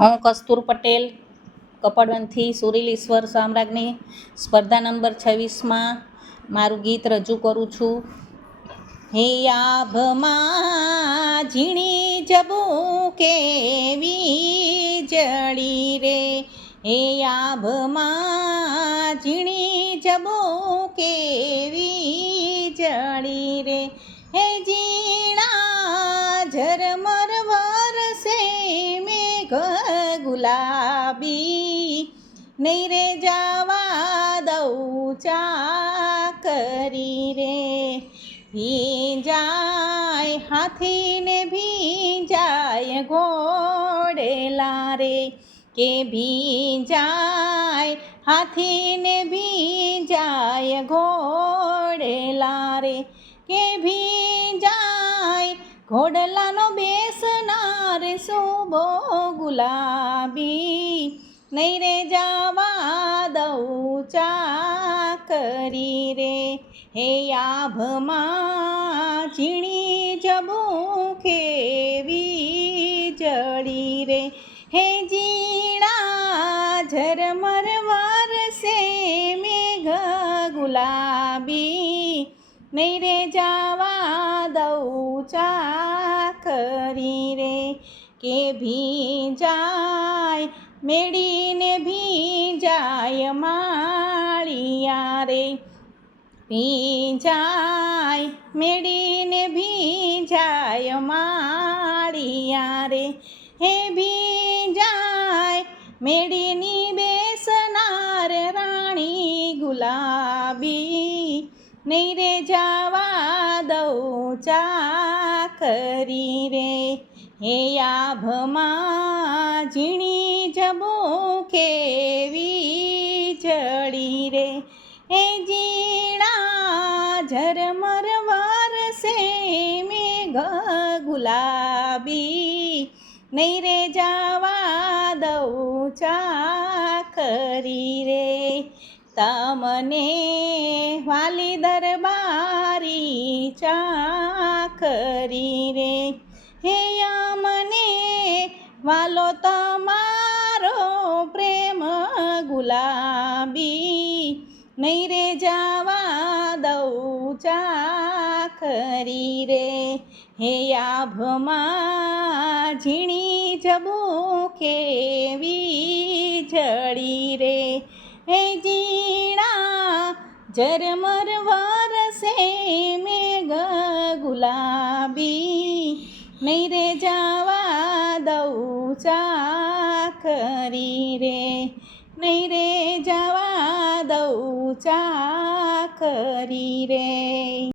હું કસ્તુર પટેલ કપડવંથી સુરીલીશ્વર સામ્રાજ્ઞી, સ્પર્ધા નંબર છવ્વીસમાં મારું ગીત રજૂ કરું છું. હે આભમાં ઝીણી જબું કેવી જડી રે? હે આભમાં ઝીણી જબું કેવી જડી રે? હે ઝીણા ગુલાબી, નહીં રે જાવા દઉં ચા કરી રે. ભીંજાય હાથીને ભીંજાય ઘોડેલા રે કે ભીંજાય હાથીને ભીંજાય ઘોડેલા રે કે ભીંજાય બેસનાર ગુલાબી, નહીં રે જાવા દઉં ચા કરી રે. હે આભમાં ઝીણી જબું ખેવી જડી રે. હે જીણા ઝરમર વારસે મેઘ ગુલાબી, નહીં રે જાવા દઉં ચા કરી રે. કે ભીંજાય, મેળીને ભીંજાય માળિયા રે ભીંજાય, મેળીને ભીંજાય માળિયા રે હે ભીંજાય, મેળીની બેસનાર રાણી ગુલાબી. નહીં રે જાવા દઉં ચા કરી રે. હે આભમાં ઝીણી જબો ખેવી જડી રે. હે ઝીણા ઝરમર વરસે મેઘ ગુલાબી નહીં રે જાવા દઉં ચા કરી રે. તમને વાલી દરબારી ચા કરી રે. હે મને વાલો તમારો પ્રેમ ગુલાબી. નહીં રે જાવા દઉં ચા કરી રે. હે આભમાં ઝીણી જબું કેવી જડી રે. હે ઝીણા, ઝરમર વરસે મેઘ ગુલાબી. નહીં રે જાવા દઉં ચા કરી રે નહીં રે જાવા દઉં ચા કરી રે